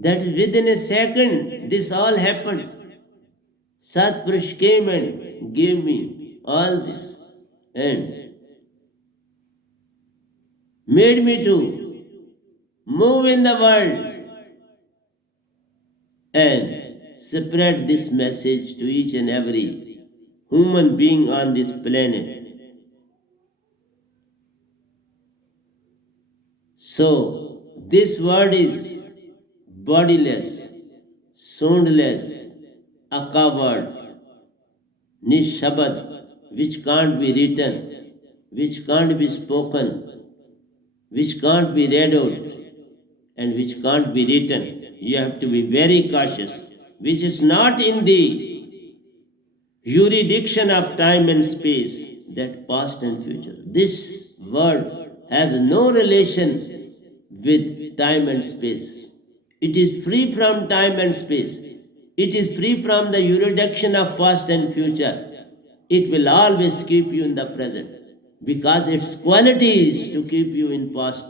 that within a second this all happened. Satpurush came and gave me all this and made me to move in the world and spread this message to each and every human being on this planet. So, this word is bodiless, soundless, a word, nishabad, which can't be written, which can't be spoken, which can't be read out, and which can't be written. You have to be very cautious, which is not in the jurisdiction of time and space, that past and future. This word has no relation with time and space. It is free from time and space. It is free from the jurisdiction of past and future. It will always keep you in the present because its quality is to keep you in past,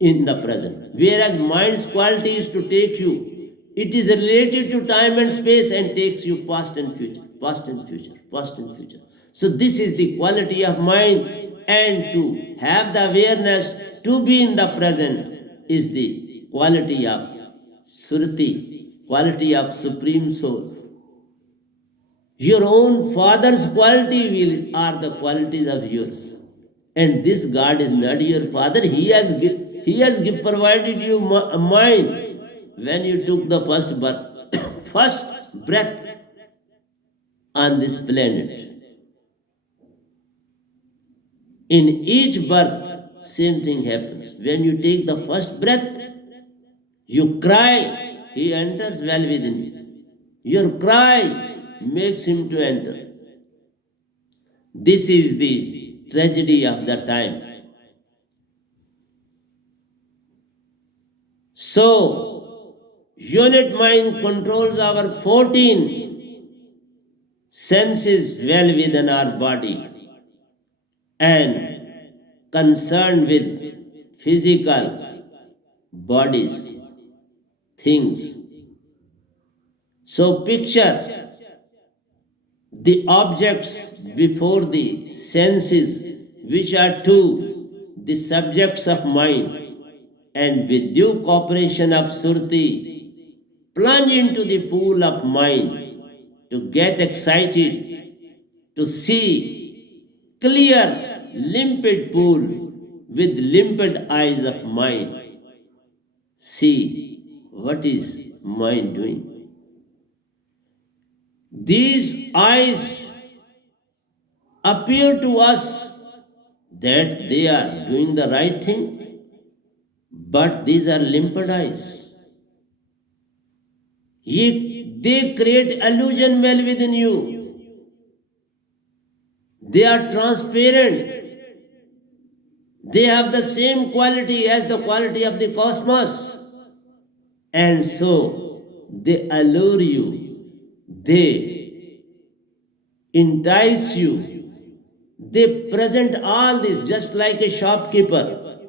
in the present. Whereas mind's quality is to take you. It is related to time and space and takes you past and future, past and future, past and future. So this is the quality of mind, and to have the awareness to be in the present is the quality of Surti, quality of Supreme Soul. Your own father's quality are the qualities of yours. And this God is not your father. He has provided you a mind when you took the first birth, first breath on this planet. In each birth, same thing happens. When you take the first breath, you cry, he enters well within you. Your cry makes him to enter. This is the tragedy of the time. So, unit mind controls our 14 senses well within our body and concerned with physical bodies, things. So, picture the objects before the senses, which are two, the subjects of mind, and with due cooperation of Surti, plunge into the pool of mind to get excited, to see clear, limpid pool with limpid eyes of mind. See what is mind doing. These eyes appear to us that they are doing the right thing, but these are limpid eyes. They create illusion well within you. They are transparent. They have the same quality as the quality of the cosmos. And so they allure you. They entice you. They present all this just like a shopkeeper.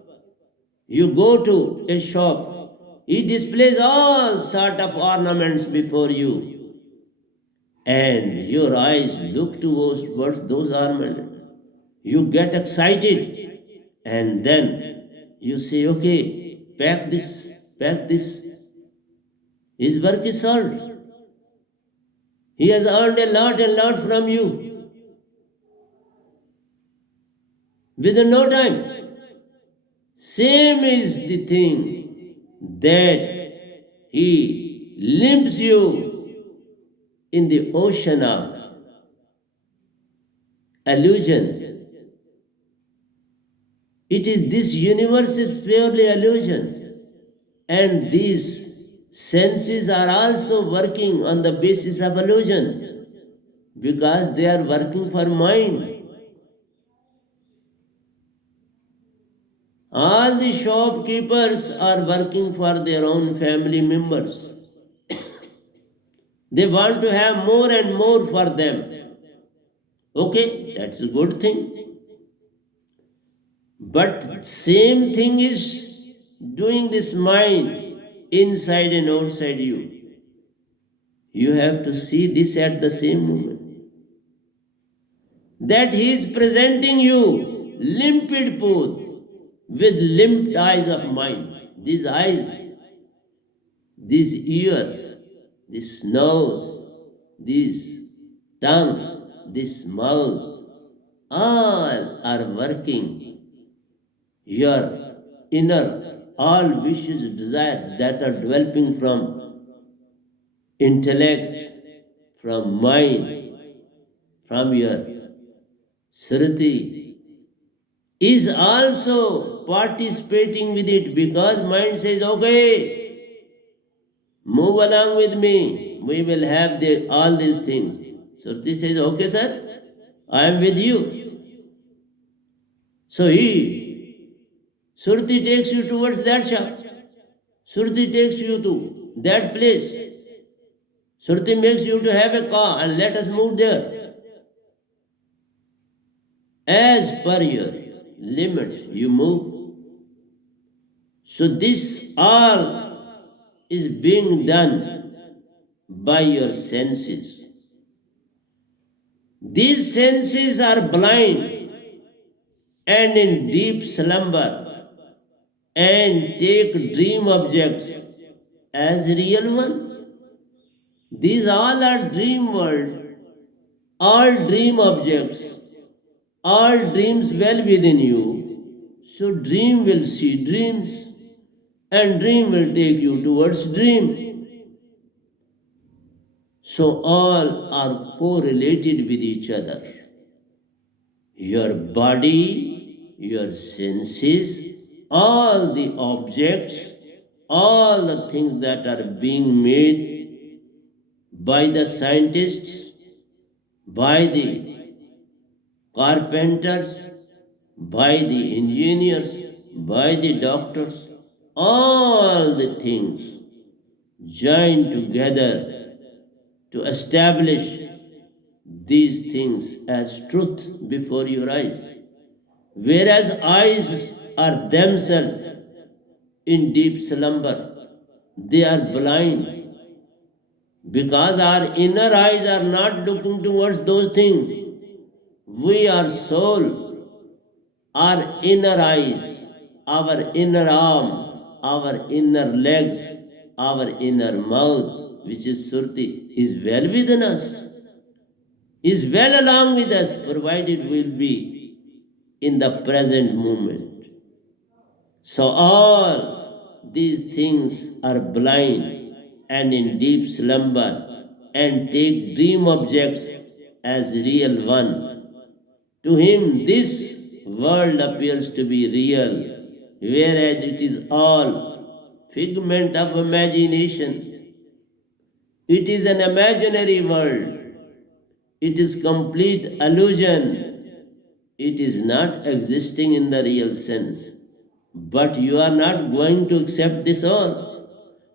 You go to a shop, he displays all sort of ornaments before you, and your eyes look towards those ornaments. You get excited, and then you say, okay, pack this, pack this. His work is solved. He has earned a lot from you within no time. Same is the thing that he limps you in the ocean of illusion. It is this universe is purely illusion, and these senses are also working on the basis of illusion because they are working for mind. All the shopkeepers are working for their own family members. They want to have more and more for them. Okay, that's a good thing. But same thing is doing this mind. inside and outside you. You have to see this at the same moment. That he is presenting you limpid pool with limped eyes of mind. These eyes, these ears, this nose, this tongue, this mouth, all are working. Your inner, all wishes, desires that are developing from intellect, from mind, from your Sriti, is also participating with it, because mind says, okay, move along with me, we will have all these things. Sriti says, okay, sir, I am with you. So Sriti takes you towards that shop. Sriti takes you to that place. Sriti makes you to have a car and let us move there. As per your limit, you move. So this all is being done by your senses. These senses are blind and in deep slumber and take dream objects as real one. These all are dream world, all dream objects, all dreams well within you. So dream will see dreams and dream will take you towards dream. So all are correlated with each other. Your body, your senses, all the objects, all the things that are being made by the scientists, by the carpenters, by the engineers, by the doctors, all the things join together to establish these things as truth before your eyes. Whereas eyes are themselves in deep slumber, they are blind, because our inner eyes are not looking towards those things. We are soul, our inner eyes, our inner arms, our inner legs, our inner mouth, which is Surti, is well within us, is well along with us, provided we'll be in the present moment. So all these things are blind and in deep slumber and take dream objects as real one. To him this world appears to be real, whereas it is all figment of imagination. It is an imaginary world. It is complete illusion. It is not existing in the real sense. But you are not going to accept this all,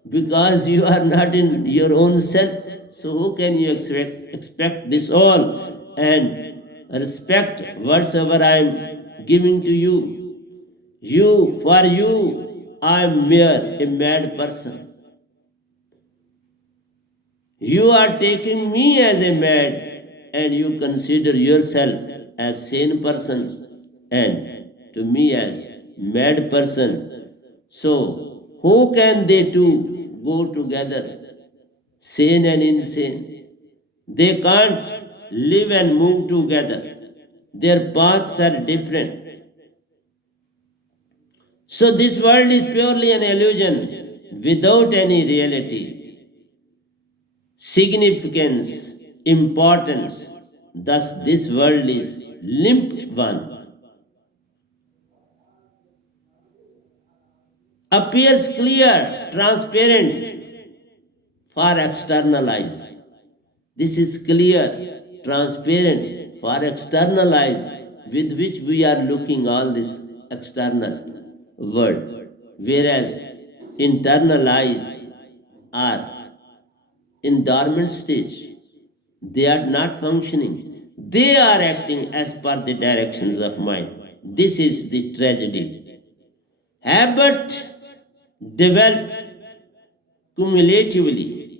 because you are not in your own self. So who can you expect this all and respect whatsoever I am giving to you? For you, I am mere a mad person. You are taking me as a mad, and you consider yourself as sane persons, and to me as mad person. So, how can they two go together, sane and insane? They can't live and move together. Their paths are different. So, this world is purely an illusion without any reality, significance, importance. Thus, this world is limped one, appears clear, transparent for external eyes. This is clear, transparent for external eyes with which we are looking all this external world, whereas internal eyes are in dormant stage. They are not functioning. They are acting as per the directions of mind. This is the tragedy. Habit developed cumulatively,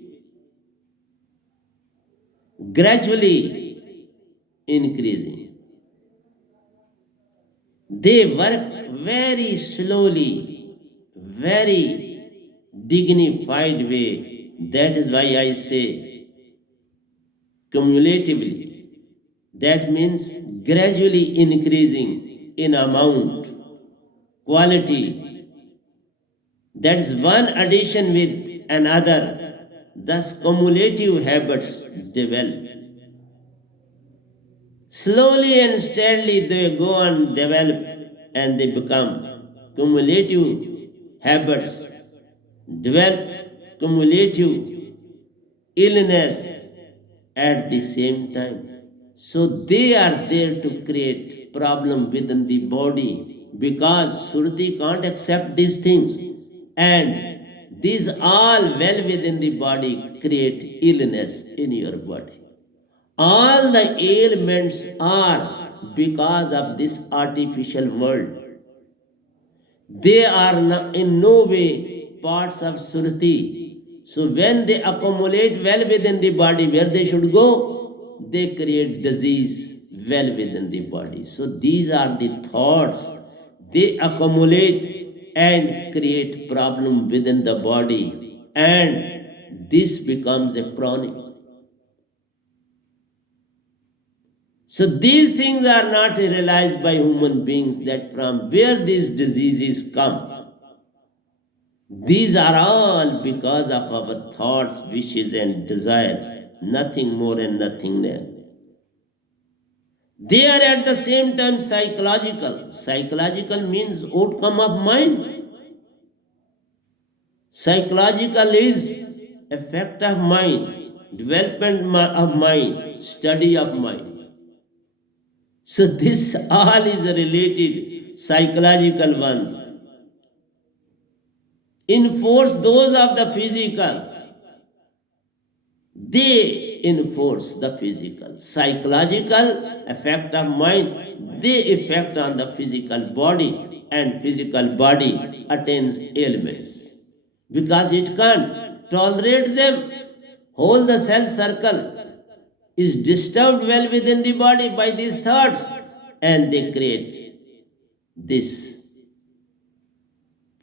gradually increasing. They work very slowly, very dignified way. That is why I say cumulatively. That means gradually increasing in amount, quality. That is one addition with another. Thus, cumulative habits develop. Slowly and steadily they go and develop and they become cumulative habits, develop cumulative illness at the same time. So they are there to create problem within the body because Surti can't accept these things, and these all well within the body create illness in your body. All the ailments are because of this artificial world. They are in no way parts of Surti. So when they accumulate well within the body, where they should go, they create disease well within the body. So these are the thoughts. They accumulate and create problem within the body, and this becomes a chronic. So these things are not realized by human beings that from where these diseases come. These are all because of our thoughts, wishes, and desires, nothing more and nothing less. They are at the same time psychological. Psychological means outcome of mind. Psychological is effect of mind, development of mind, study of mind. So this all is related psychological ones. Enforce those of the physical. They enforce the physical. Psychological effect of mind, they effect on the physical body, and physical body attains ailments. Because it can't tolerate them, whole the cell circle is disturbed well within the body by these thoughts, and they create this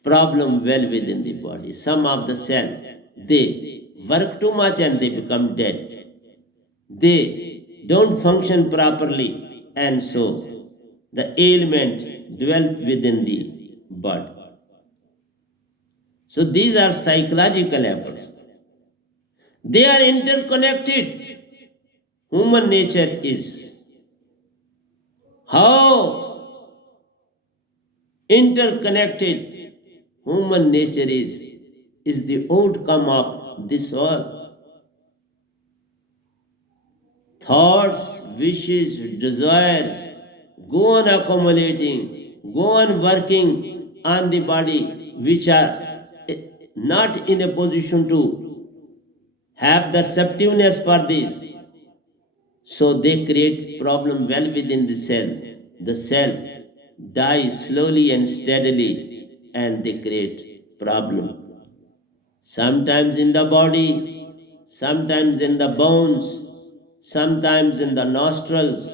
problem well within the body. Some of the cell, they work too much and they become dead. They don't function properly, and so the ailment develops within the body. So these are psychological efforts. They are interconnected. Human nature is. How interconnected human nature is the outcome of this all. Thoughts, wishes, desires go on accumulating, go on working on the body, which are not in a position to have the receptiveness for this. So they create problem well within the cell. The cell dies slowly and steadily, and they create problem. Sometimes in the body, sometimes in the bones, sometimes in the nostrils,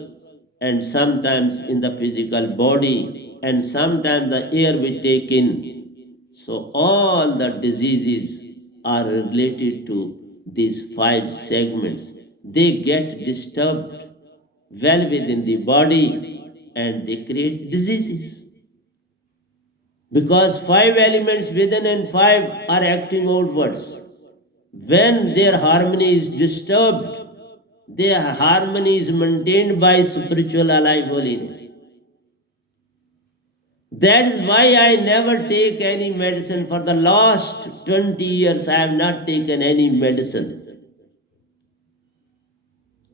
and sometimes in the physical body, and sometimes the air we take in. So all the diseases are related to these five segments. They get disturbed well within the body and they create diseases. Because five elements within and five are acting outwards. When their harmony is disturbed, their harmony is maintained by spiritual alive holiness. That is why I never take any medicine. For the last 20 years, I have not taken any medicine.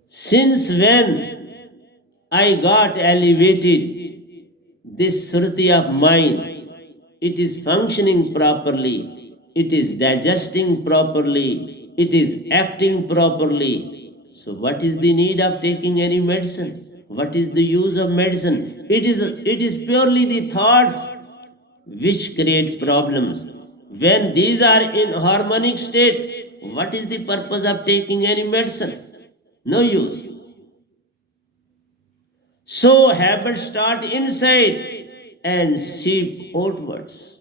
Since when I got elevated, this Shruti of mine, it is functioning properly, it is digesting properly, it is acting properly. So what is the need of taking any medicine? What is the use of medicine? It is purely the thoughts which create problems, When these are in harmonic state, what is the purpose of taking any medicine? No use. So habits start inside and seep outwards.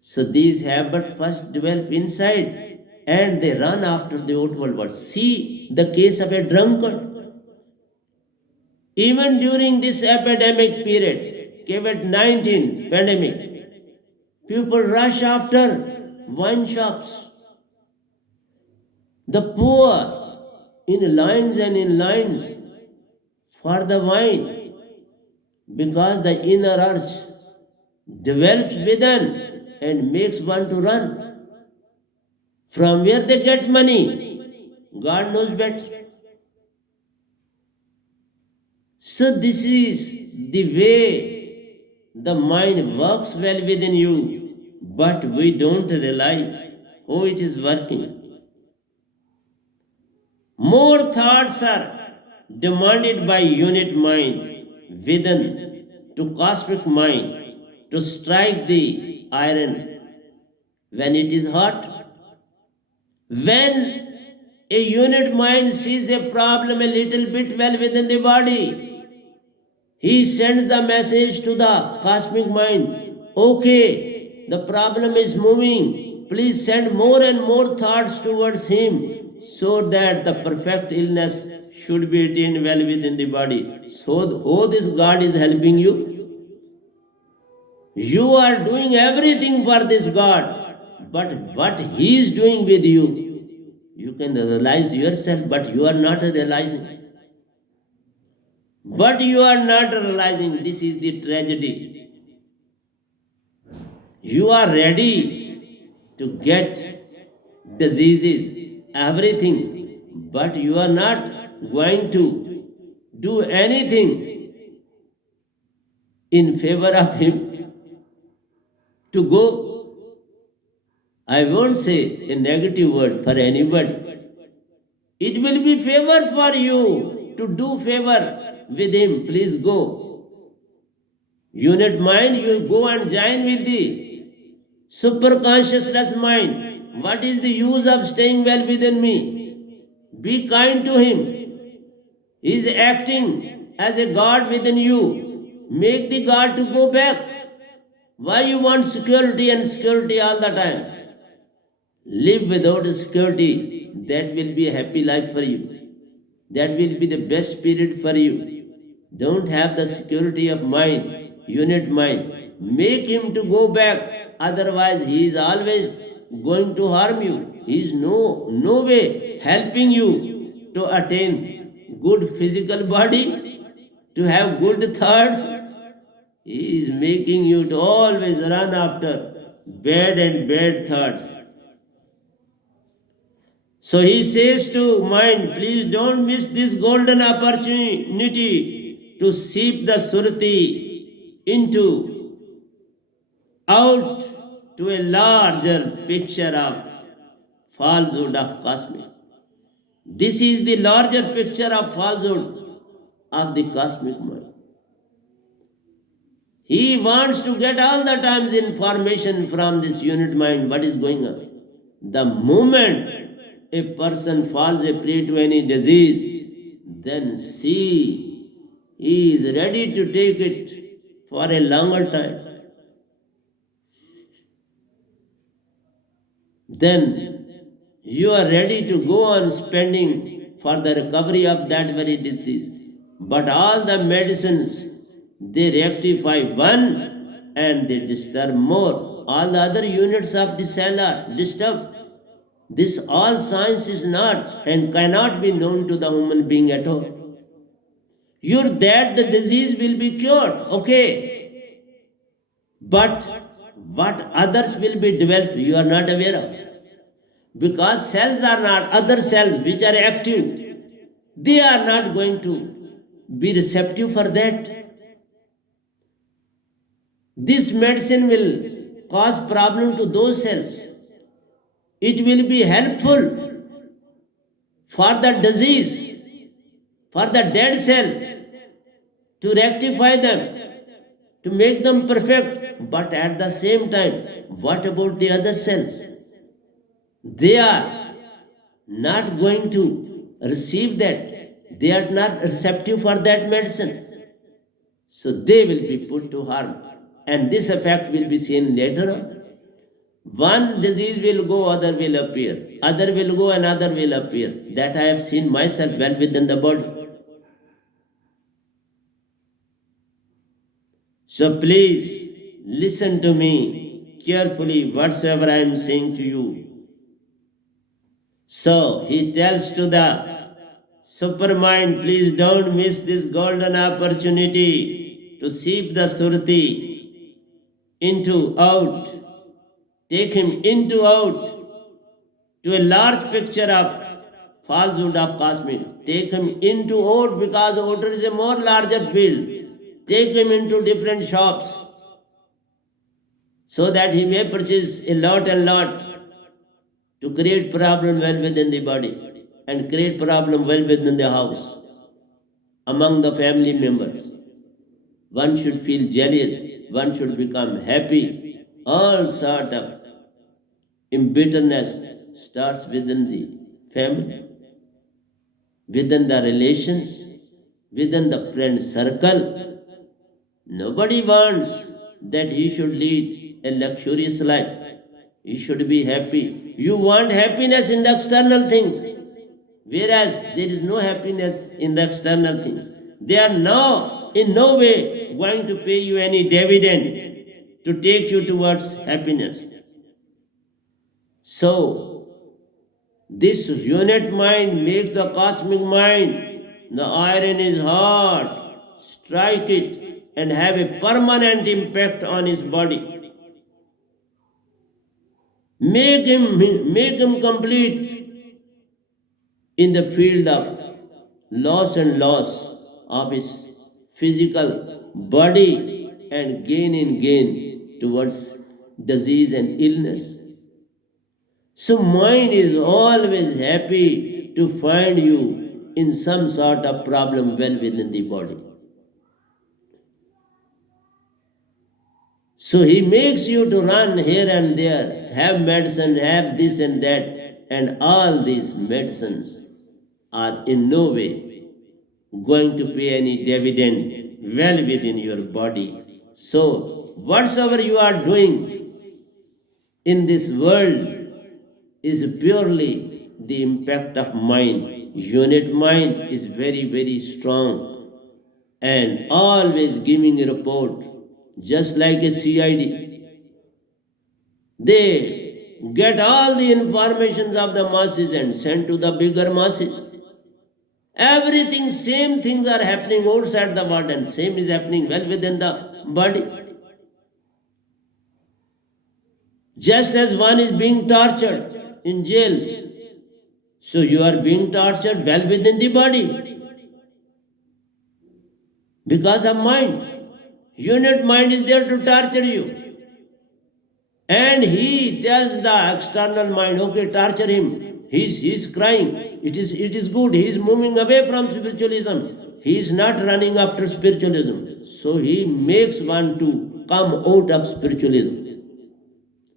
So these habits first develop inside and they run after the outward world. See the case of a drunkard. Even during this epidemic period, COVID-19 pandemic, people rush after wine shops. The poor in lines and in lines for the wine because the inner urge develops within and makes one to run. From where they get money, God knows better. So this is the way the mind works well within you, but we don't realize how it is working. More thoughts are demanded by unit mind within to cosmic mind to strike the iron when it is hot. When a unit mind sees a problem a little bit well within the body, he sends the message to the cosmic mind, okay, the problem is moving. Please send more and more thoughts towards him so that the perfect illness should be attained well within the body. So, how this God is helping you? You are doing everything for this God, but what He is doing with you, you can realize yourself, but you are not realizing. But you are not realizing this is the tragedy. You are ready to get diseases, everything, but you are not going to do anything in favor of Him to go. I won't say a negative word for anybody. It will be favor for you to do favor with Him. Please go. Unit mind, you go and join with the super consciousness mind. What is the use of staying well within me? Be kind to Him. He is acting as a God within you. Make the God to go back. Why you want security and security all the time? Live without security. That will be a happy life for you. That will be the best period for you. Don't have the security of mind, unit mind. Make him to go back. Otherwise, he is always going to harm you. He is no way helping you to attain good physical body, to have good thoughts. He is making you to always run after bad thoughts. So he says to mind, please don't miss this golden opportunity to seep the surti into, out to a larger picture of falsehood of cosmic. This is the larger picture of falsehood of the cosmic mind. He wants to get all the times information from this unit mind, what is going on. The moment a person falls a prey to any disease, then see, he is ready to take it for a longer time. Then you are ready to go on spending for the recovery of that very disease. But all the medicines, they rectify one and they disturb more. All the other units of the cell are disturbed. This all science is not and cannot be known to the human being at all. You're that the disease will be cured, okay. But what others will be developed, you are not aware of. Because cells are not, other cells which are active, they are not going to be receptive for that. This medicine will cause problem to those cells. It will be helpful for the disease, for the dead cells, to rectify them, to make them perfect, but at the same time, what about the other cells? They are not going to receive that. They are not receptive for that medicine. So they will be put to harm. And this effect will be seen later on. One disease will go, other will appear. Other will go, another will appear. That I have seen myself well within the body. So please listen to me carefully, whatsoever I am saying to you. So he tells to the supermind, please don't miss this golden opportunity to seep the surti into out. Take him into out to a large picture of falsehood of cosmic. Take him into out because outer is a more larger field. Take him into different shops so that he may purchase a lot and lot to create problem well within the body and create problem well within the house among the family members. One should feel jealous, one should become happy. All sort of embitterness starts within the family, within the relations, within the friend circle. Nobody wants that he should lead a luxurious life. He should be happy. You want happiness in the external things, whereas there is no happiness in the external things. They are now in no way going to pay you any dividend to take you towards happiness. So, this unit mind makes the cosmic mind. The iron is hot. Strike it and have a permanent impact on his body. Make him complete in the field of loss and loss of his physical body and gain in gain towards disease and illness. So mind is always happy to find you in some sort of problem well within the body. So he makes you to run here and there, have medicine, have this and that, and all these medicines are in no way going to pay any dividend well within your body. So whatsoever you are doing in this world is purely the impact of mind. Unit mind is very, very strong and always giving a report, just like a CID. They get all the informations of the masses and send to the bigger masses. Everything, same things are happening outside the world and same is happening well within the body. Just as one is being tortured in jails, so you are being tortured well within the body because of mind. Unit mind is there to torture you. And he tells the external mind, okay, torture him. He's crying. It is good. He is moving away from spiritualism. He is not running after spiritualism. So he makes one to come out of spiritualism.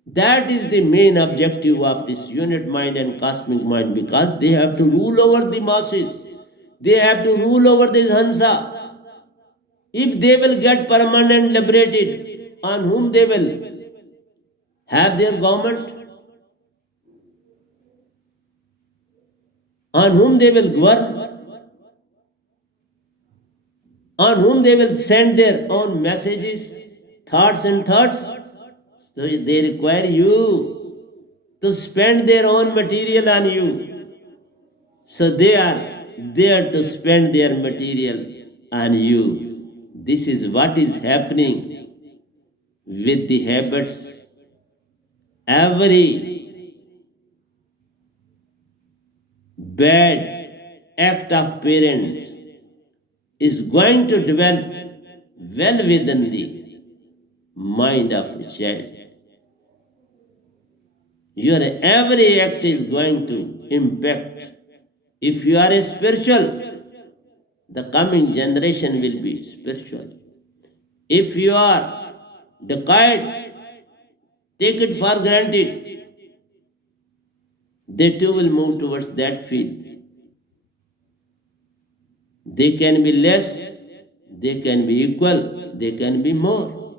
That is the main objective of this unit mind and cosmic mind, because they have to rule over the masses. They have to rule over this Hansa. If they will get permanent liberated, on whom they will have their government, on whom they will govern, on whom they will send their own messages, thoughts and thoughts. So they require you to spend their own material on you. So they are there to spend their material on you. This is what is happening with the habits. Every bad act of parents is going to develop well within the mind of the child. Your every act is going to impact. If you are a spiritual, the coming generation will be spiritual. If you are dacoit, take it for granted, they too will move towards that field. They can be less, they can be equal, they can be more.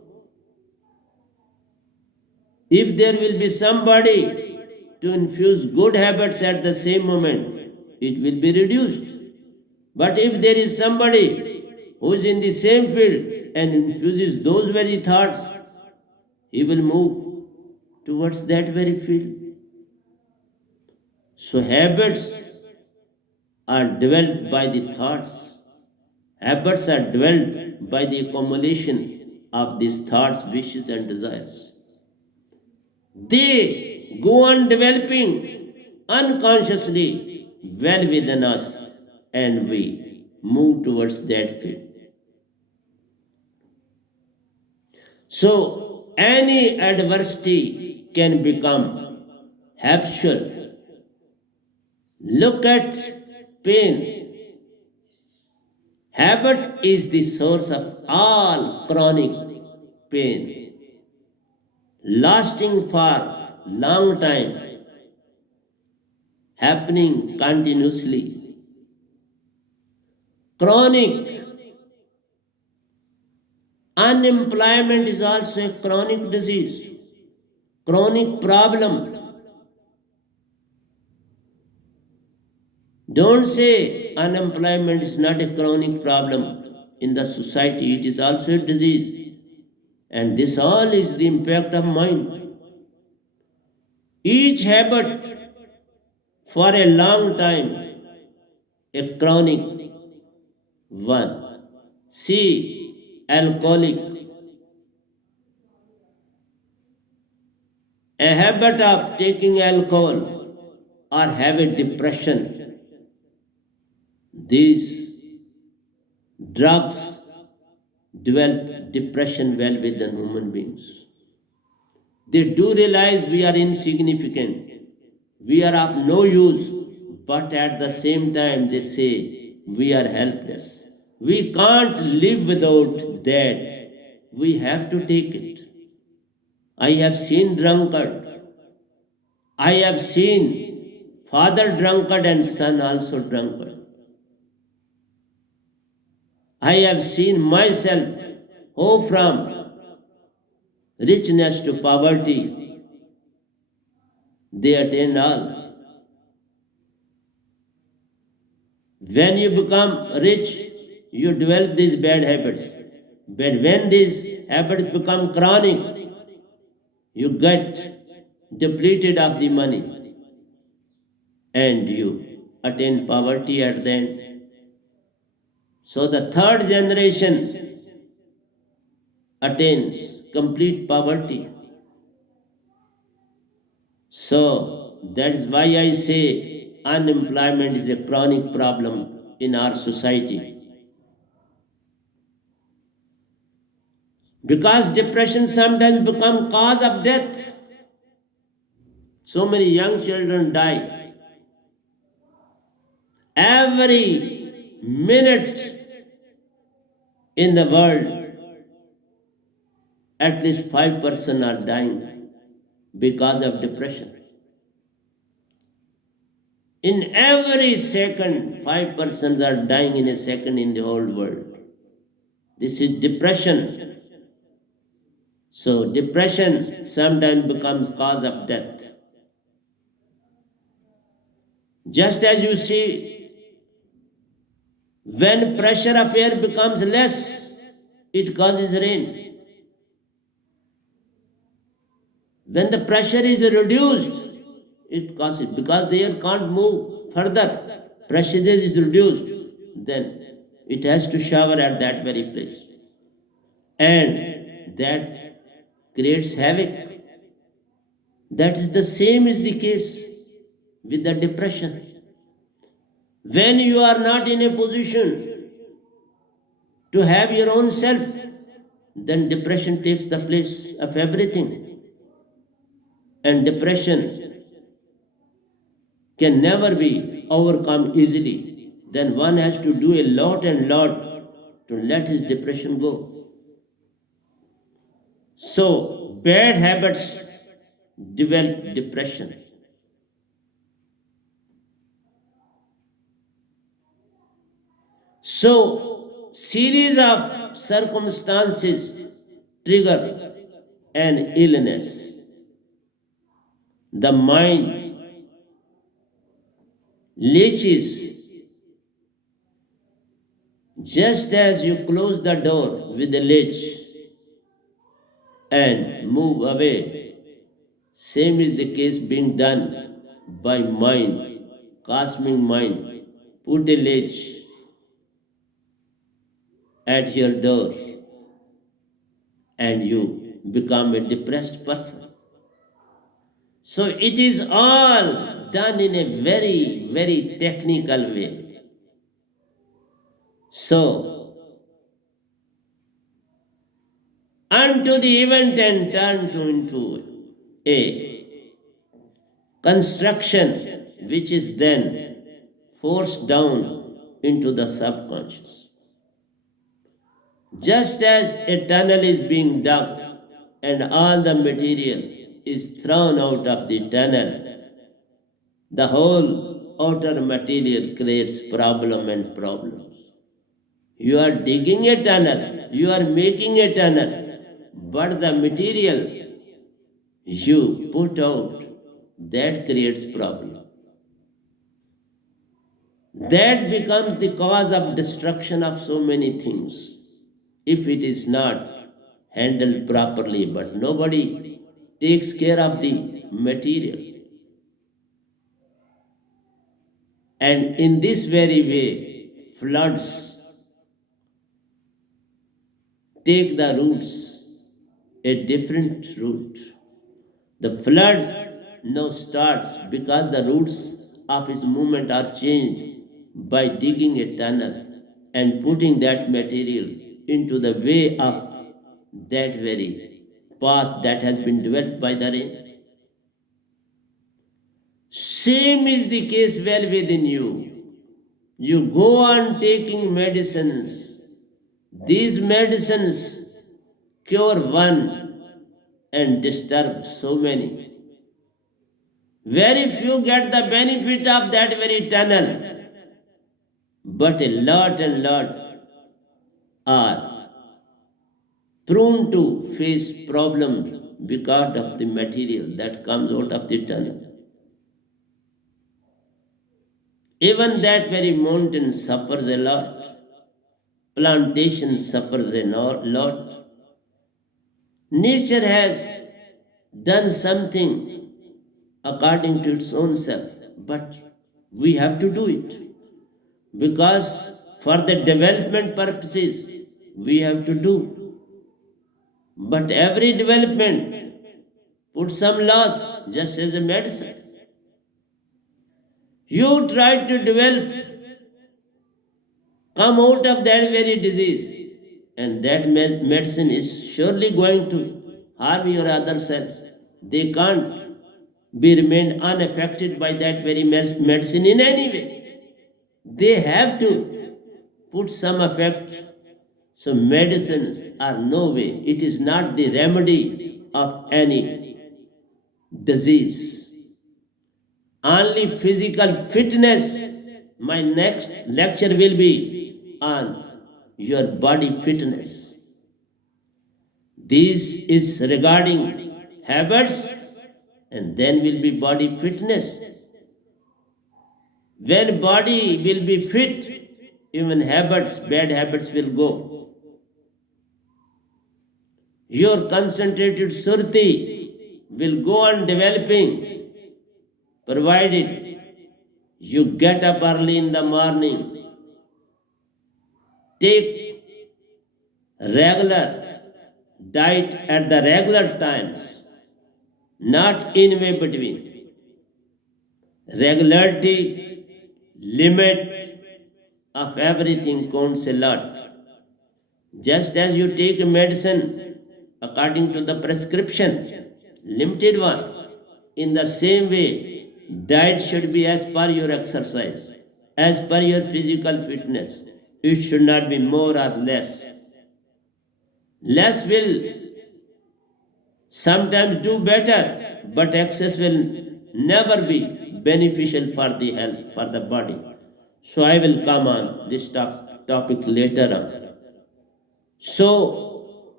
If there will be somebody to infuse good habits at the same moment, it will be reduced. But if there is somebody who is in the same field and infuses those very thoughts, he will move towards that very field. So habits are developed by the thoughts. Habits are developed by the accumulation of these thoughts, wishes, and desires. They go on developing unconsciously well within us, and we move towards that field. So, any adversity can become habitual. Look at pain. Habit is the source of all chronic pain, lasting for long time, happening continuously. Chronic unemployment is also a chronic disease, chronic problem. Don't say unemployment is not a chronic problem in the society, it is also a disease. And this all is the impact of mind. Each habit for a long time, a chronic one. See, alcoholic, a habit of taking alcohol or have a depression. These drugs develop depression well within human beings. They do realize we are insignificant, we are of no use, but at the same time they say we are helpless. We can't live without that. We have to take it. I have seen drunkard. I have seen father drunkard and son also drunkard. I have seen myself go from richness to poverty. They attain all. When you become rich, you develop these bad habits. But when these habits become chronic, you get depleted of the money and you attain poverty at the end. So the third generation attains complete poverty. So that is why I say unemployment is a chronic problem in our society. Because depression sometimes becomes cause of death. So many young children die. Every minute in the world, at least 5% are dying because of depression. In every second, 5% are dying in a second in the whole world. This is depression. So depression sometimes becomes cause of death. Just as you see, when pressure of air becomes less, it causes rain. When the pressure is reduced, it causes, because the air can't move further, pressure is reduced, then it has to shower at that very place. And that creates havoc. That is the same is the case with the depression. When you are not in a position to have your own self, then depression takes the place of everything. And depression can never be overcome easily. Then one has to do a lot and lot to let his depression go. So, bad habits develop depression. So, series of circumstances trigger an illness. The mind leaches just as you close the door with the latch and move away. Same is the case being done by mind, cosmic mind. Put a latch at your door and you become a depressed person. So it is all done in a very, very technical way. So, unto the event and turn to into a construction which is then forced down into the subconscious. Just as a tunnel is being dug and all the material is thrown out of the tunnel, the whole outer material creates problem and problems. You are digging a tunnel, you are making a tunnel, but the material you put out, that creates problem. That becomes the cause of destruction of so many things if it is not handled properly, but nobody takes care of the material. And in this very way, floods take the roots, a different route. The floods now starts because the roots of his movement are changed by digging a tunnel and putting that material into the way of that very path that has been developed by the rain. Same is the case well within you. You go on taking medicines. These medicines cure one and disturb so many. Very few get the benefit of that very tunnel, but a lot and lot are prone to face problems because of the material that comes out of the tunnel. Even that very mountain suffers a lot. Plantation suffers a lot. Nature has done something according to its own self, but we have to do it because for the development purposes we have to do. But every development puts some loss, just as a medicine. You try to develop, come out of that very disease, and that medicine is surely going to harm your other cells. They can't be remained unaffected by that very medicine in any way. They have to put some effect. So medicines are no way. It is not the remedy of any disease. Only physical fitness. My next lecture will be on your body fitness. This is regarding habits, and then will be body fitness. When body will be fit, even habits, bad habits will go. Your concentrated surti will go on developing, provided you get up early in the morning, take regular diet at the regular times, not in way between. Regularity, limit of everything counts a lot. Just as you take a medicine according to the prescription, limited one, in the same way, diet should be as per your exercise, as per your physical fitness. It should not be more or less. Less will sometimes do better, but excess will never be beneficial for the health, for the body. So I will come on this topic later on. So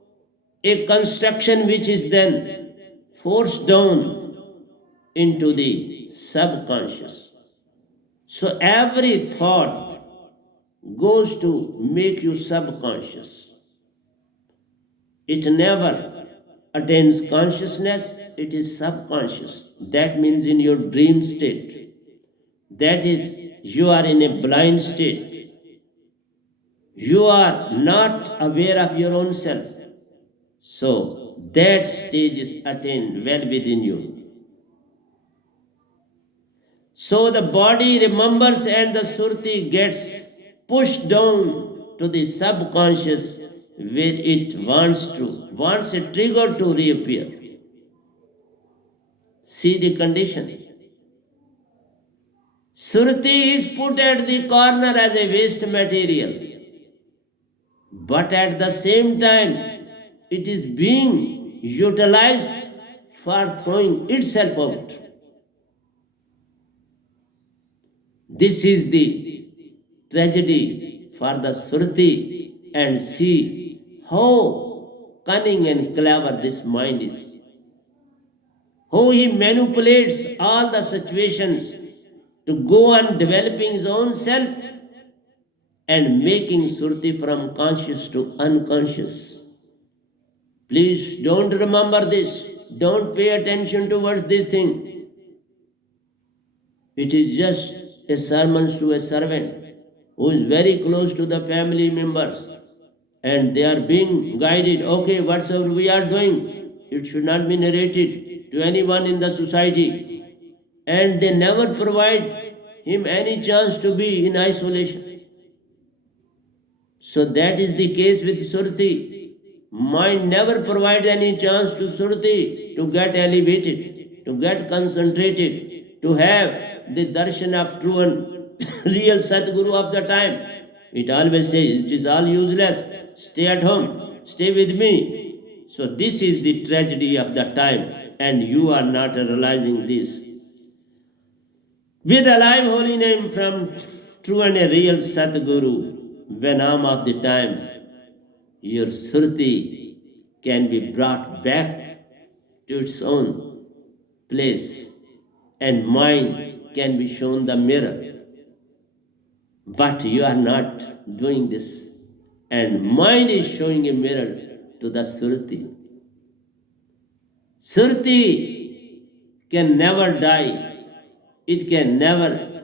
a construction which is then forced down into the subconscious. So every thought goes to make you subconscious. It never attains consciousness, it is subconscious. That means in your dream state. That is, you are in a blind state. You are not aware of your own self. So that stage is attained well within you. So the body remembers and the surti gets pushed down to the subconscious where it wants a trigger to reappear. See the condition. Surti is put at the corner as a waste material, but at the same time, it is being utilized for throwing itself out. This is the tragedy for the Surti, and see how cunning and clever this mind is. How he manipulates all the situations to go on developing his own self and making Surti from conscious to unconscious. Please don't remember this. Don't pay attention towards this thing. It is just a sermon to a servant who is very close to the family members, and they are being guided. Okay, whatsoever we are doing, it should not be narrated to anyone in the society, and they never provide him any chance to be in isolation. So that is the case with Surti. Mind never provides any chance to Surti to get elevated, to get concentrated, to have the darshan of true and real Sadguru of the time. It always says, it is all useless. Stay at home. Stay with me. So this is the tragedy of the time, and you are not realizing this. With a live holy name from true and a real Sadguru, Venam of the time, your Surti can be brought back to its own place, and mind can be shown the mirror. But you are not doing this, and mind is showing a mirror to the Surti. Surti can never die, it can never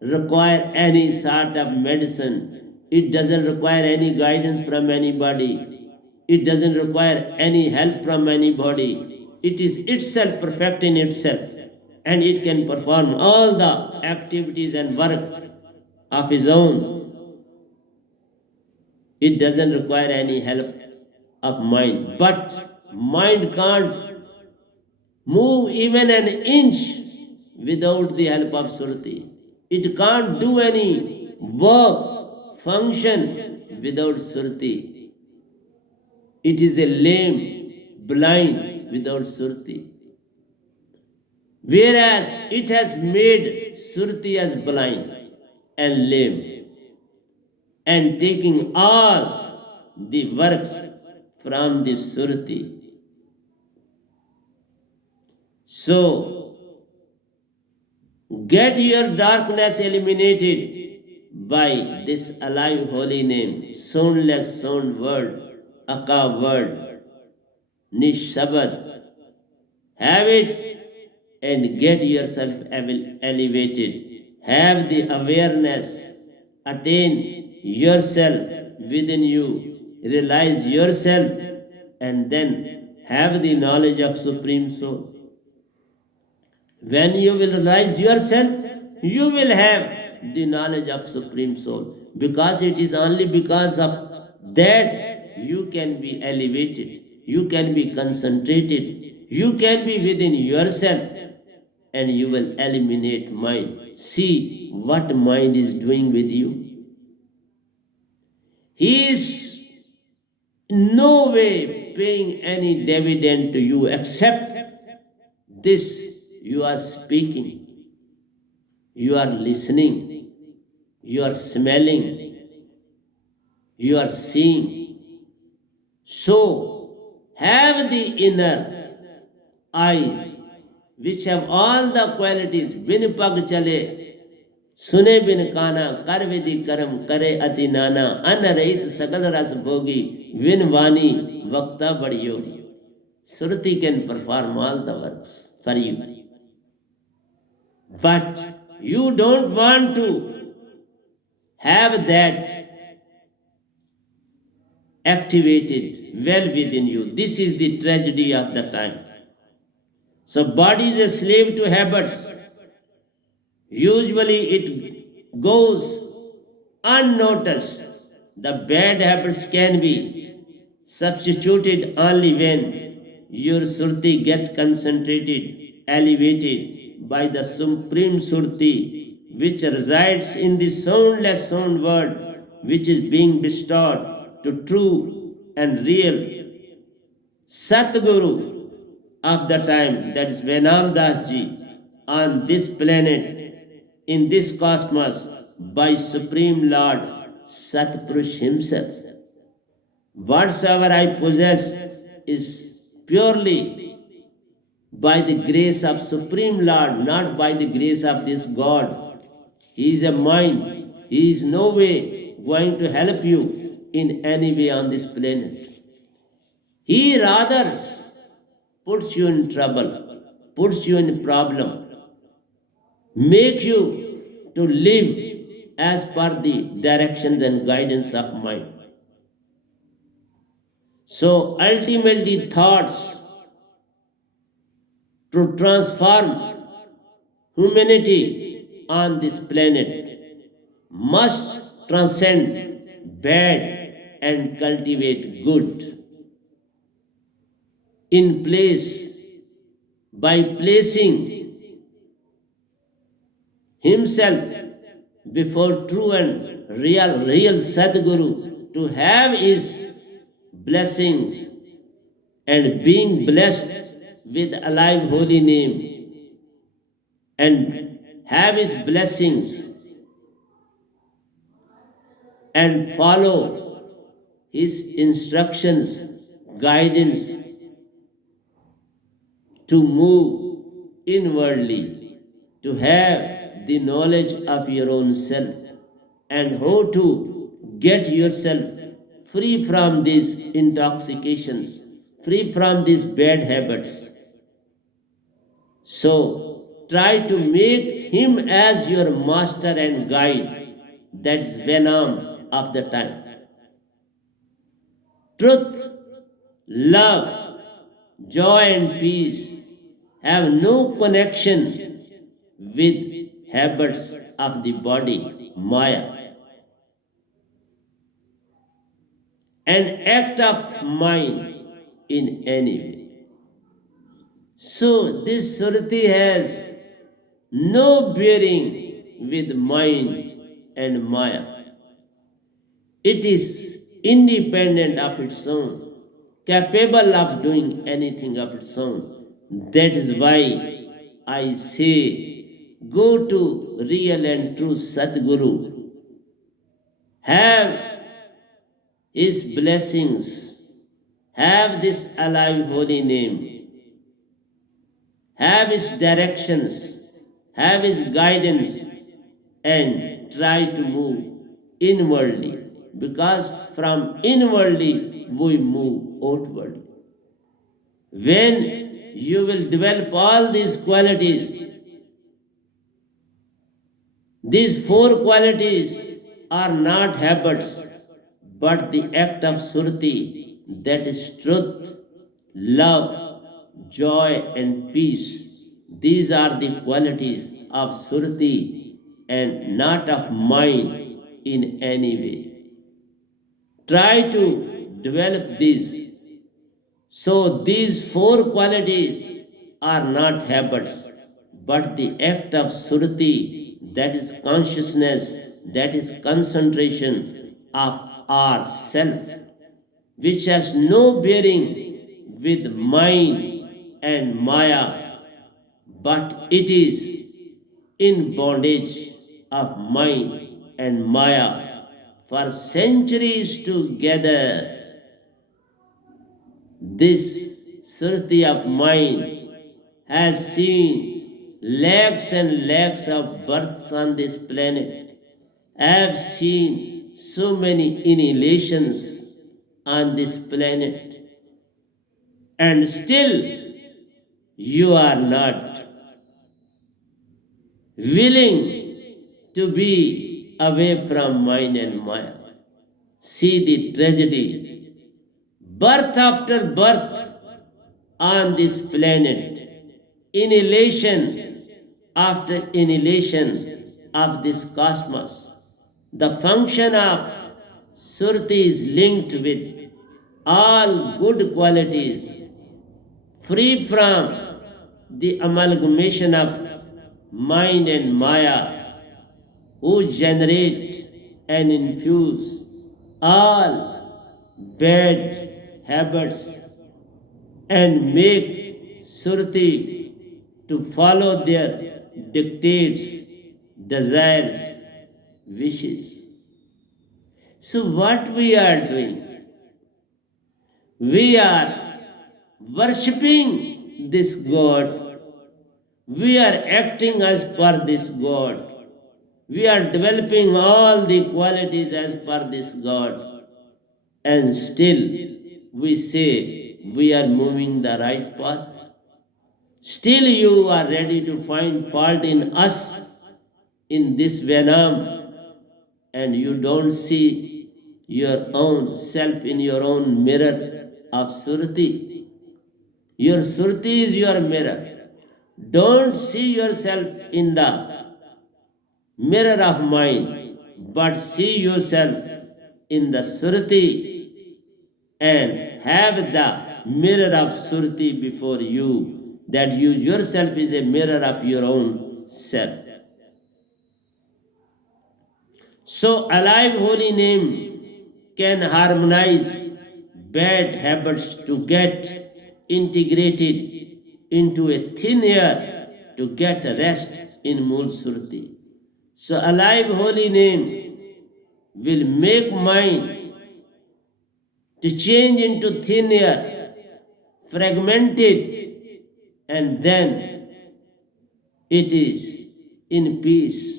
require any sort of medicine, it doesn't require any guidance from anybody, it doesn't require any help from anybody. It is itself perfect in itself, and it can perform all the activities and work of his own. It doesn't require any help of mind. But mind can't move even an inch without the help of Surti. It can't do any work, function without Surti. It is a lame, blind without Surti. Whereas it has made Surti as blind and lame, and taking all the works from the Surti. So, get your darkness eliminated by this alive holy name, soundless sound word, Aka word, Nishabad. Have it and get yourself elevated. Have the awareness, attain yourself within you, realize yourself, and then have the knowledge of Supreme Soul. When you will realize yourself, you will have the knowledge of Supreme Soul, because it is only because of that you can be elevated, you can be concentrated, you can be within yourself, and you will eliminate mind. See what mind is doing with you. He is in no way paying any dividend to you except this you are speaking, you are listening, you are smelling, you are seeing. So have the inner eyes which have all the qualities. Bin pag chale, सुने बिन काना, कर विधि कर्म करे अति नाना, अन्न रहित सकल रस भोगी, विन वाणी वक्ता बड़ी योगी. Shruti can perform all the works for you. But you don't want to have that activated well within you. This is the tragedy of the time. So body is a slave to habits. Usually it goes unnoticed. The bad habits can be substituted only when your surti get concentrated, elevated by the supreme surti which resides in the soundless sound word which is being bestowed to true and real Satguru of the time, that is Venam Das Ji, on this planet, in this cosmos, by Supreme Lord Satpurush himself. Whatsoever I possess is purely by the grace of Supreme Lord, not by the grace of this God. He is a mind. He is no way going to help you in any way on this planet. He rather puts you in trouble, puts you in problem, make you to live as per the directions and guidance of mind. So ultimately thoughts to transform humanity on this planet must transcend bad and cultivate good. In place, by placing himself before true and real Sadguru to have his blessings and being blessed with alive holy name and have his blessings and follow his instructions, guidance to move inwardly, to have the knowledge of your own self and how to get yourself free from these intoxications, free from these bad habits. So try to make him as your master and guide. That's Venam of the time. Truth, love, joy and peace have no connection with habits of the body, Maya. An act of mind in any way. So this Surati has no bearing with mind and Maya. It is independent of its own, capable of doing anything of its own. That is why I say, go to real and true Sadguru. Have his blessings. Have this alive holy name. Have his directions. Have his guidance. And try to move inwardly. Because from inwardly we move outwardly. When you will develop all these qualities, these four qualities are not habits, but the act of surti, that is truth, love, joy, and peace. These are the qualities of surti and not of mind in any way. Try to develop these. So these four qualities are not habits, but the act of surti, that is consciousness, that is concentration of our self, which has no bearing with mind and Maya, but it is in bondage of mind and maya for centuries together. This Surti of mine has seen lakhs and lakhs of births on this planet. I have seen so many inhalations on this planet, and still you are not willing to be away from mind and Maya. See the tragedy. Birth after birth on this planet, inhalation after inhalation of this cosmos. The function of Surti is linked with all good qualities, free from the amalgamation of mind and Maya, who generate and infuse all bad habits and make Surti to follow their dictates, desires, wishes. So, what we are doing? We are worshipping this God. We are acting as per this God. We are developing all the qualities as per this God. And still we say we are moving the right path. Still you are ready to find fault in us, in this venom, and you don't see your own self in your own mirror of Surti. Your Surti is your mirror. Don't see yourself in the mirror of mind, but see yourself in the Surti and have the mirror of Surti before you, that you yourself is a mirror of your own self. So, alive holy name can harmonize bad habits to get integrated into a thin air to get rest in Mool Surti. So, alive holy name will make mind to change into thin air, fragmented, and then it is in peace.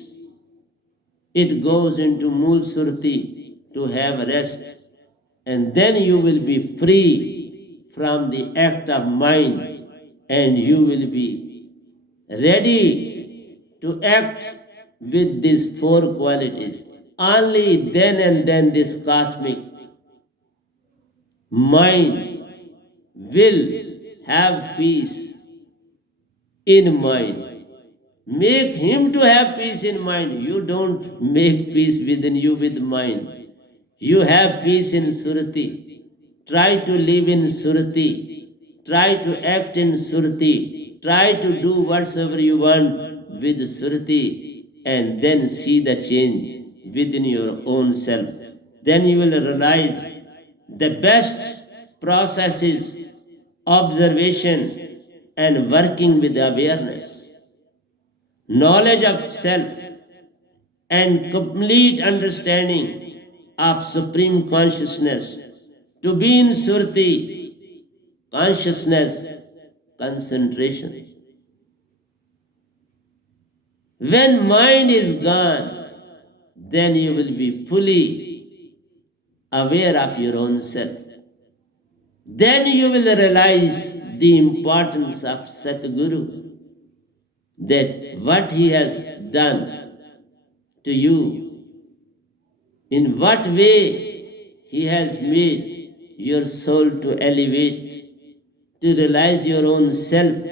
It goes into Mool Surti to have rest, and then you will be free from the act of mind, and you will be ready to act with these four qualities. Only then and then this cosmic mind will have peace in mind. Make him to have peace in mind. You don't make peace within you with mind. You have peace in Surati. Try to live in Surati. Try to act in Surati. Try to do whatsoever you want with Surati, and then see the change within your own self. Then you will realize the best process is observation and working with awareness, knowledge of self, and complete understanding of supreme consciousness. To be in Surti, consciousness, concentration. When mind is gone, then you will be fully aware of your own self. Then you will realize the importance of Satguru, that what he has done to you, in what way he has made your soul to elevate, to realize your own self,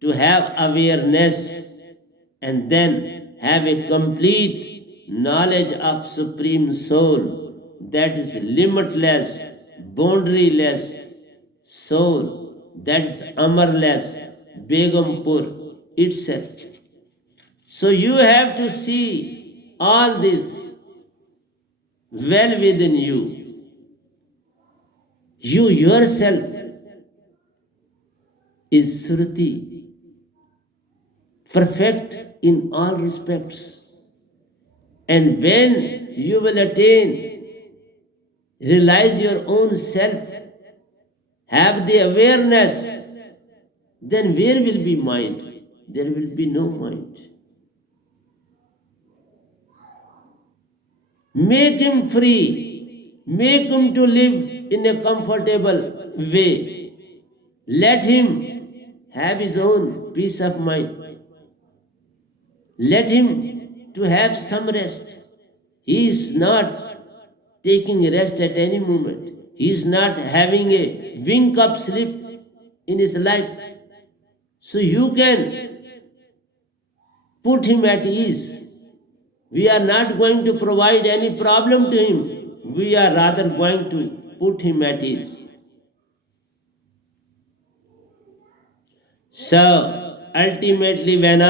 to have awareness, and then have a complete knowledge of Supreme Soul that is limitless, boundaryless soul, that is amarless, Begumpur itself. So you have to see all this well within you. You yourself is Surti. perfect in all respects. And when you will attain, realize your own self, have the awareness, then where will be mind? There will be no mind. Make him free. Make him to live in a comfortable way. Let him have his own peace of mind. Let him to have some rest. He is not taking rest at any moment. He is not having a wink of sleep in his life. So you can put him at ease. We are not going to provide any problem to him. We are rather going to put him at ease. So ultimately, when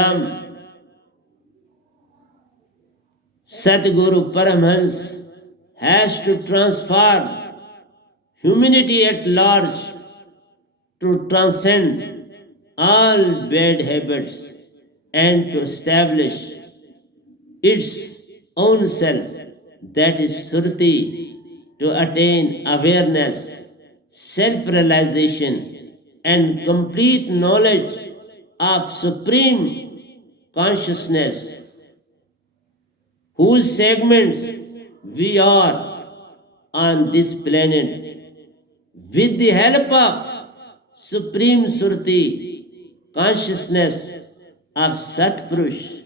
Sadguru Paramhans has to transform humanity at large to transcend all bad habits and to establish its own self, that is Surti, to attain awareness, self realization, and complete knowledge of Supreme Consciousness, whose segments we are on this planet. With the help of Supreme Surti, consciousness of Satpurush,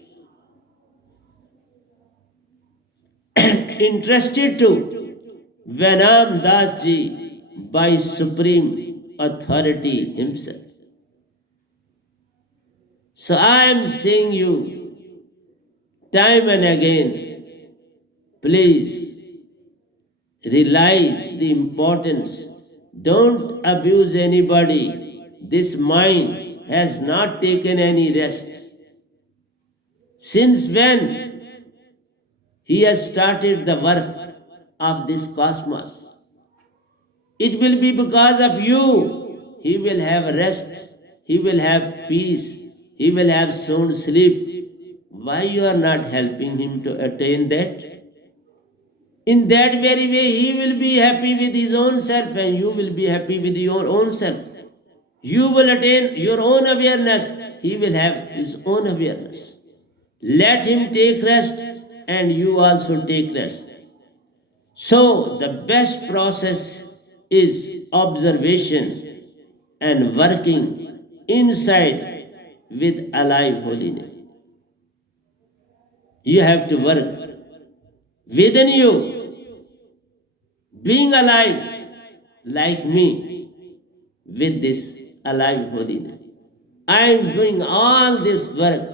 entrusted to Venam Das Ji by Supreme Authority Himself. So I am saying you time and again, please realize the importance. Don't abuse anybody. This mind has not taken any rest. Since when he has started the work of this cosmos? It will be because of you. He will have rest. He will have peace. He will have sound sleep. Why you are not helping him to attain that? In that very way, he will be happy with his own self and you will be happy with your own self. You will attain your own awareness. He will have his own awareness. Let him take rest and you also take rest. So, the best process is observation and working inside with alive holiness. You have to work within you, being alive like me with this alive holiness. I am doing all this work.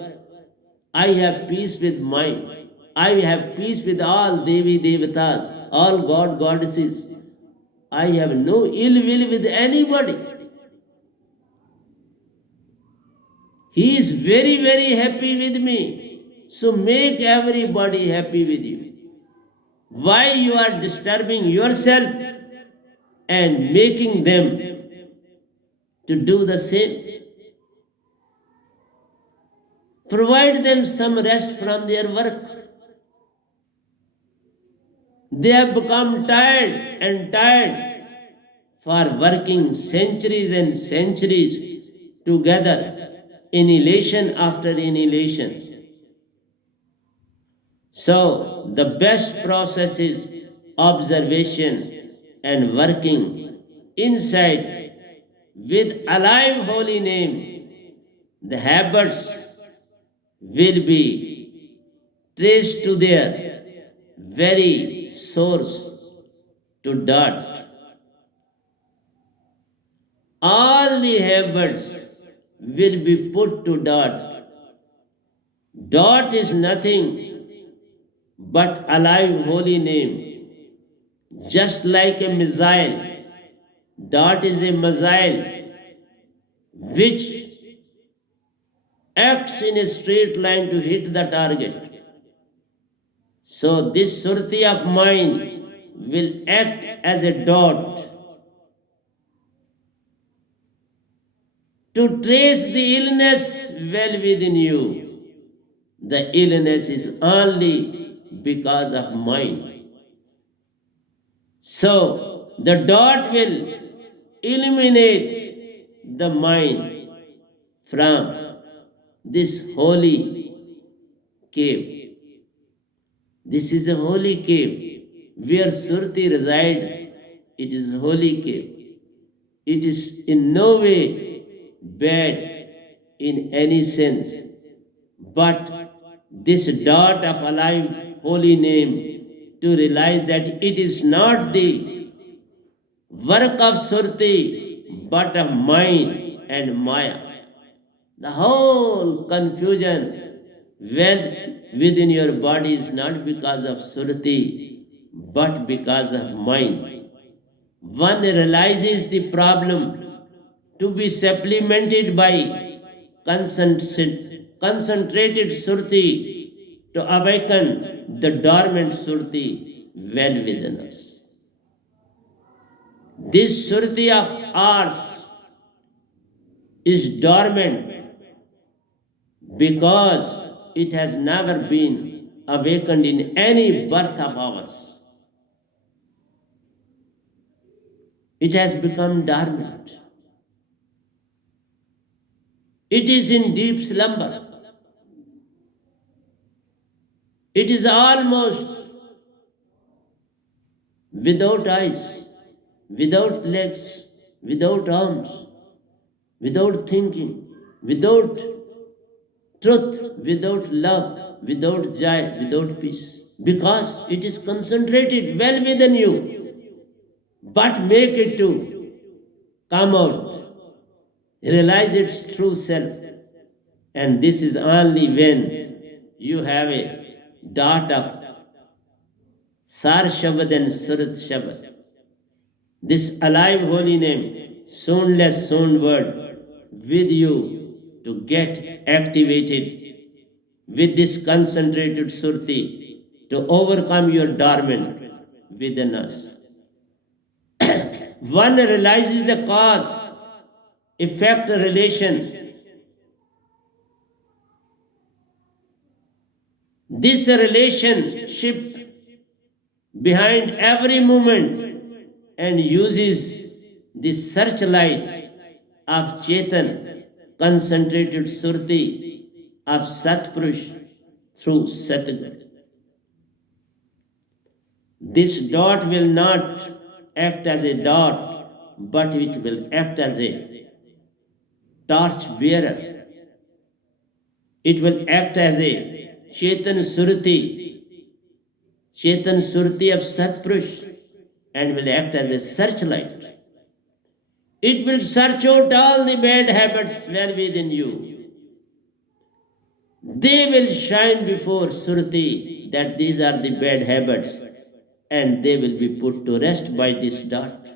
I have peace with mind. I have peace with all Devi Devatas, all God goddesses. I have no ill will with anybody. He is very, very happy with me. So make everybody happy with you. Why you are disturbing yourself and making them to do the same? Provide them some rest from their work. They have become tired and tired for working centuries and centuries together, annihilation after annihilation. So, the best process is observation and working inside with alive holy name. The habits will be traced to their very source, to dot. All the habits will be put to dot. Dot is nothing but alive holy name. Just like a missile, dot is a missile which acts in a straight line to hit the target. So this surti of mine will act as a dot. to trace the illness well within you. The illness is only because of mind. So the dot will eliminate the mind from this holy cave. This is a holy cave where Surti resides. It is a holy cave. It is in no way bad in any sense, but this dot of alive holy name to realize that it is not the work of Surti but of mind and Maya. The whole confusion within your body is not because of Surti but because of mind. One realizes the problem to be supplemented by concentrated Surti to awaken the dormant Surti well within us. This Surti of ours is dormant because it has never been awakened in any birth of ours. It has become dormant. It is in deep slumber. It is almost without eyes, without legs, without arms, without thinking, without truth, without love, without joy, without peace. Because it is concentrated well within you. But make it to come out, realize its true self. And this is only when you have a dot of Sar Shabad and Surat Shabad. This alive holy name, soundless sound word, with you to get activated with this concentrated Surti to overcome your dormant within us. One realizes the cause effect relation. This relationship behind every movement and uses the searchlight of Chetan, concentrated Surti of Satpurush through Satguru. This dot will not act as a dot, but it will act as a torch bearer. It will act as a Chetan Surti of Satpurush, and will act as a searchlight. It will search out all the bad habits well within you. They will shine before Surti that these are the bad habits, and they will be put to rest by this dot,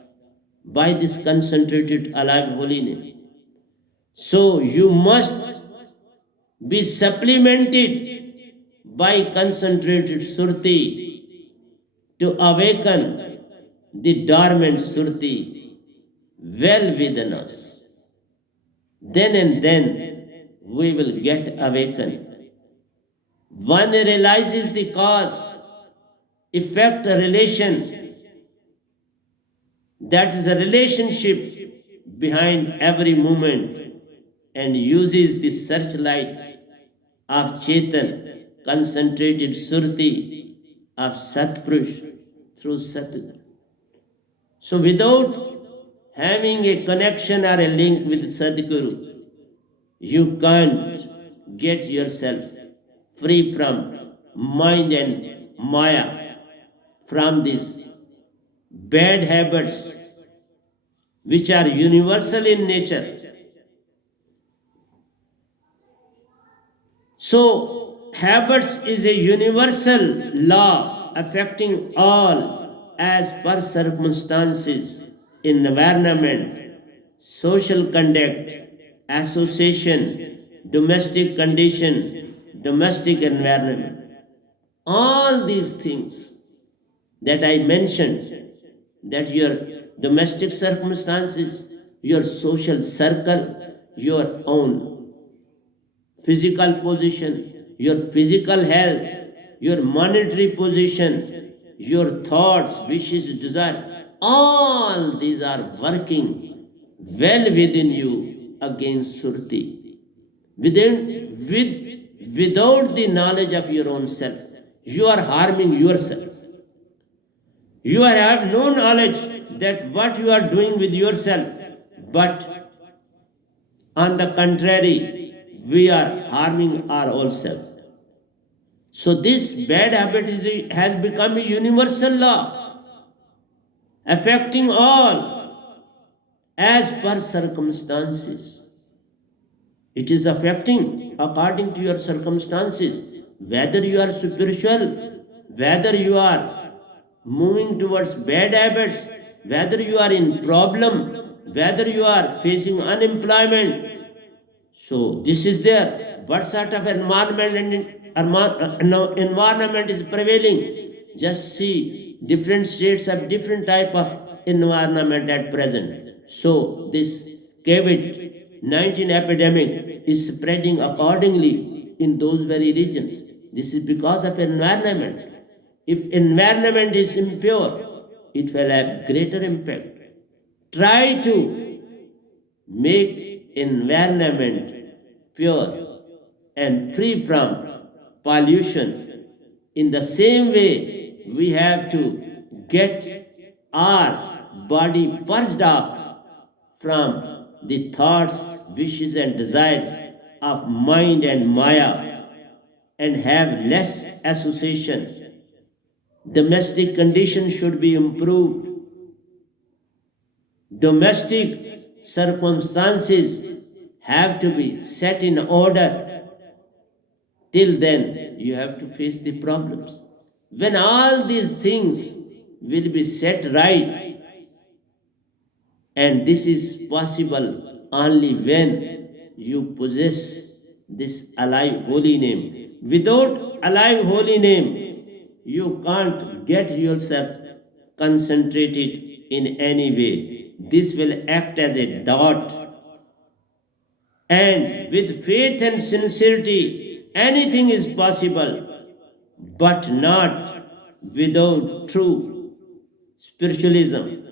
by this concentrated alive holy name. So you must be supplemented by concentrated Surti to awaken the dormant Surti well within us. Then and then we will get awakened. One realizes the cause, effect, relation. That is a relationship behind every movement and uses the searchlight of Chetan, concentrated Surti of Satpurush through Satguru. So without having a connection or a link with Sadguru, you can't get yourself free from mind and Maya, from these bad habits which are universal in nature. So, habits is a universal law affecting all as per circumstances, environment, social conduct, association, domestic condition, domestic environment. All these things that I mentioned, that your domestic circumstances, your social circle, your own physical position, your physical health, your monetary position, your thoughts, wishes, desires, all these are working well within you against Surti. Without the knowledge of your own self, you are harming yourself. You have no knowledge that what you are doing with yourself, but on the contrary, we are harming our own self. So this bad habit has become a universal law, affecting all as per circumstances. It is affecting according to your circumstances, whether you are spiritual, whether you are moving towards bad habits, whether you are in problem, whether you are facing unemployment. So this is there. What sort of environment is prevailing? Just see different states of different type of environment at present. So this COVID-19 epidemic is spreading accordingly in those very regions. This is because of environment. If environment is impure, it will have greater impact. Try to make environment pure and free from pollution. In the same way, we have to get our body purged off from the thoughts, wishes, and desires of mind and Maya and have less association. Domestic conditions should be improved. Domestic circumstances have to be set in order. Till then, you have to face the problems. When all these things will be set right, and this is possible only when you possess this alive holy name. Without alive holy name, you can't get yourself concentrated in any way. This will act as a dot. And with faith and sincerity, anything is possible, but not without true spiritualism.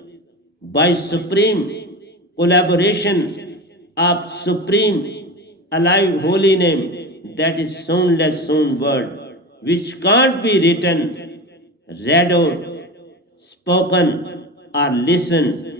By supreme collaboration of supreme alive holy name, that is soundless sound word, which can't be written, read out, spoken, or listened,